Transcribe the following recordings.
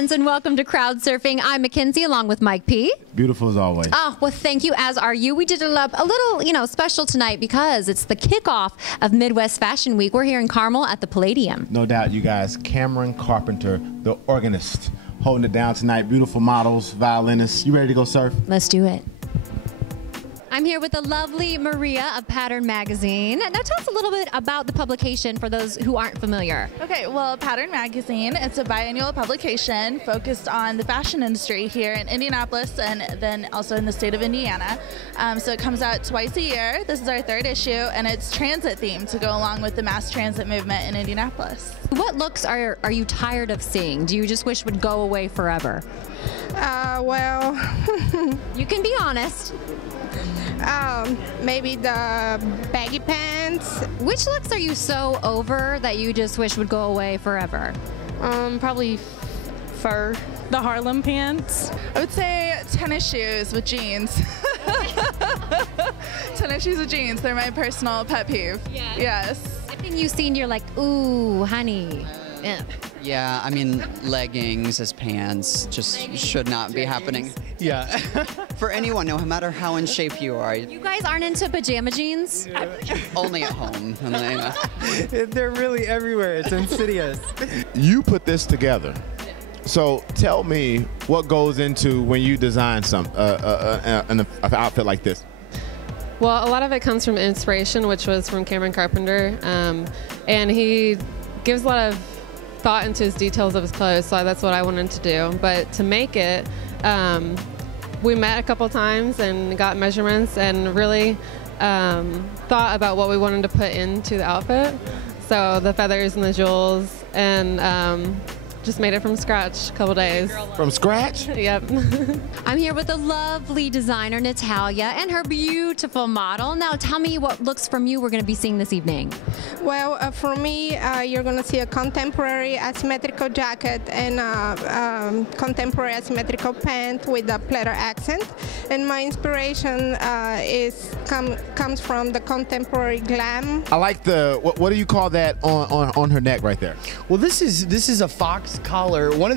friends, and welcome to Crowd Surfing. I'm Mckinsey along with Mike P. Beautiful as always. Oh, well, thank you, as are you. We did a little, special tonight because it's the kickoff of Midwest Fashion Week. We're here in Carmel at the Palladium. No doubt, you guys. Cameron Carpenter, the organist, holding it down tonight. Beautiful models, violinists. You ready to go surf? Let's do it. I'm here with the lovely Maria of Pattern Magazine. Now tell us a little bit about the publication for those who aren't familiar. Okay, well, Pattern Magazine, it's a biannual publication focused on the fashion industry here in Indianapolis and then also in the state of Indiana. So it comes out twice a year. This is our third issue, and it's transit themed to go along with the mass transit movement in Indianapolis. What looks are you tired of seeing? Do you just wish would go away forever? Well, you can be honest. Maybe the baggy pants. Which looks are you so over that you just wish would go away forever? Probably fur. The Harlem pants. I would say tennis shoes with jeans. Tennis shoes with jeans, they're my personal pet peeve. Yeah. Yes. Everything you've seen, you're like, ooh, honey. Yeah, I mean, leggings as pants just should not be happening. Yeah. For anyone, no matter how in shape you are. You guys aren't into pajama jeans? Only at home. They're really everywhere. It's insidious. You put this together. So tell me what goes into when you design an outfit like this. Well, a lot of it comes from inspiration, which was from Cameron Carpenter, and he gives a lot of thought into his details of his clothes, so that's what I wanted to do. But to make it, we met a couple times and got measurements and really thought about what we wanted to put into the outfit. So the feathers and the jewels, and just made it from scratch a couple days. From scratch? Yep. I'm here with the lovely designer, Nataliya, and her beautiful model. Now tell me what looks from you we're going to be seeing this evening. Well, for me, you're going to see a contemporary asymmetrical jacket and a contemporary asymmetrical pant with a pleather accent. And my inspiration comes from the contemporary glam. I like the, what do you call that on her neck right there? Well, this is a fox collar. Well,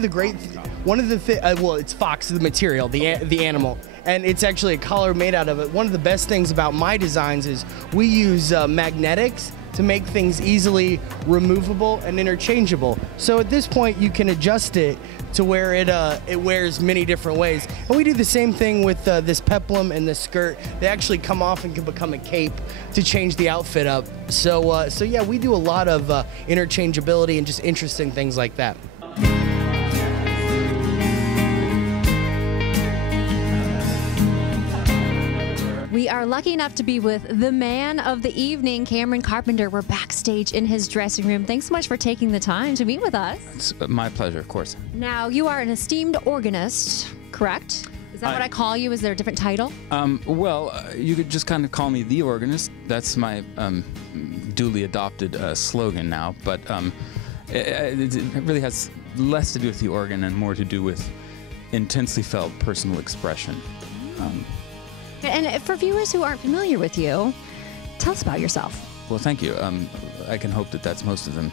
it's fox, the material, the animal, and it's actually a collar made out of it. One of the best things about my designs is we use magnetics to make things easily removable and interchangeable. So at this point, you can adjust it to where it wears many different ways. And we do the same thing with this peplum and the skirt. They actually come off and can become a cape to change the outfit up. So yeah, we do a lot of interchangeability and just interesting things like that. We are lucky enough to be with the man of the evening, Cameron Carpenter. We're backstage in his dressing room. Thanks so much for taking the time to meet with us. It's my pleasure, of course. Now, you are an esteemed organist, correct? Is that what I call you? Is there a different title? You could just kind of call me the organist. That's my duly adopted slogan now. But it really has less to do with the organ and more to do with intensely felt personal expression. And for viewers who aren't familiar with you, tell us about yourself. Well, thank you. I can hope that that's most of them.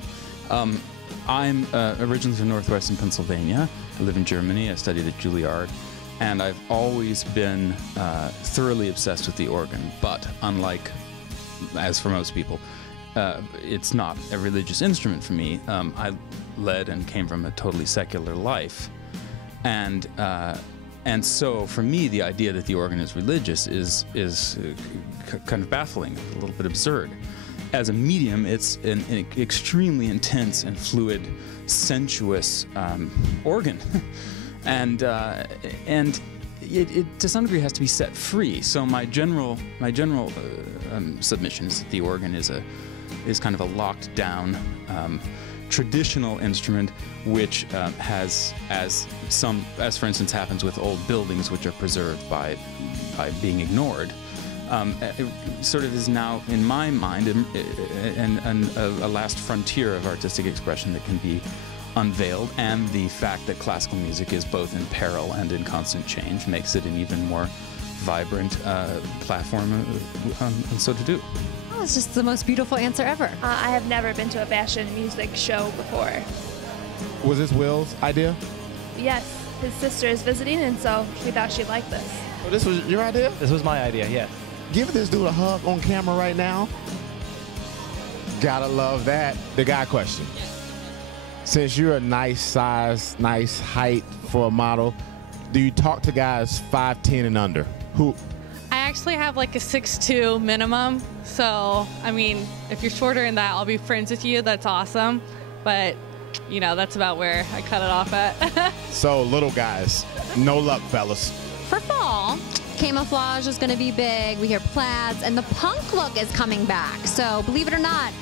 I'm originally from Northwestern Pennsylvania. I live in Germany. I studied at Juilliard. And I've always been thoroughly obsessed with the organ. But unlike, as for most people, it's not a religious instrument for me. I led and came from a totally secular life. And so, for me, the idea that the organ is religious is kind of baffling, a little bit absurd. As a medium, it's an extremely intense and fluid, sensuous organ, and it to some degree has to be set free. So my general submission is that the organ is kind of a locked down. Traditional instrument, which has, as for instance happens with old buildings which are preserved by being ignored, it sort of is now, in my mind, a last frontier of artistic expression that can be unveiled. And the fact that classical music is both in peril and in constant change makes it an even more vibrant platform, and so to do. Oh, it's just the most beautiful answer ever. I have never been to a fashion music show before. Was this Will's idea? Yes, his sister is visiting, and so we thought she'd like this. So this was your idea? This was my idea, yeah. Give this dude a hug on camera right now. Gotta love that. The guy question. Since you're a nice size, nice height for a model, do you talk to guys 5'10" and under? Who? I actually have like a 6'2" minimum. So, I mean, if you're shorter than that, I'll be friends with you. That's awesome. But, you know, that's about where I cut it off at. So, little guys, no luck, fellas. For fall, camouflage is going to be big. We hear plaids, and the punk look is coming back. So, believe it or not,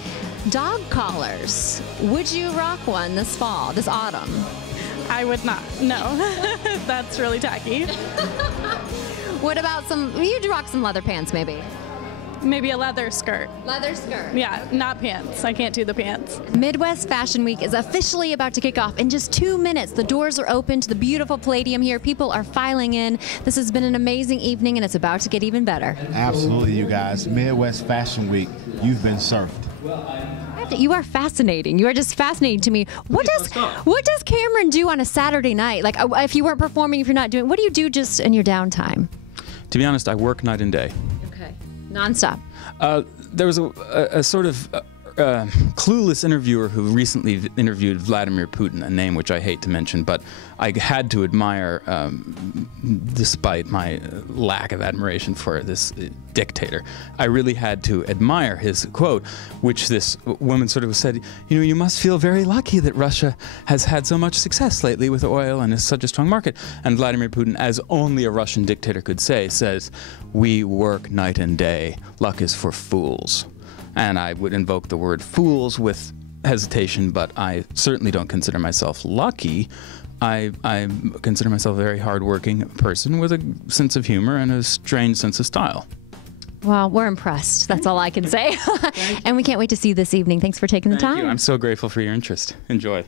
dog collars. Would you rock one this fall, this autumn? I would not. No. That's really tacky. What about you'd rock some leather pants maybe? Maybe a leather skirt. Leather skirt. Yeah, not pants. I can't do the pants. Midwest Fashion Week is officially about to kick off in just 2 minutes. The doors are open to the beautiful Palladium here. People are filing in. This has been an amazing evening, and it's about to get even better. Absolutely, you guys. Midwest Fashion Week, you've been surfed. You are fascinating. You are just fascinating to me. What does Cameron do on a Saturday night? Like, if you weren't performing, if you're not doing, what do you do just in your downtime? To be honest, I work night and day. Okay. Nonstop. There was a sort of clueless interviewer who recently interviewed Vladimir Putin, a name which I hate to mention, but I had to admire, despite my lack of admiration for this dictator. I really had to admire his quote, which this woman sort of said, you know, you must feel very lucky that Russia has had so much success lately with oil and is such a strong market. And Vladimir Putin, as only a Russian dictator could say, says, we work night and day. Luck is for fools. And I would invoke the word fools with hesitation, but I certainly don't consider myself lucky. I consider myself a very hardworking person with a sense of humor and a strange sense of style. Well, we're impressed. That's all I can say. And we can't wait to see you this evening. Thanks for taking the time. Thank you. I'm so grateful for your interest. Enjoy.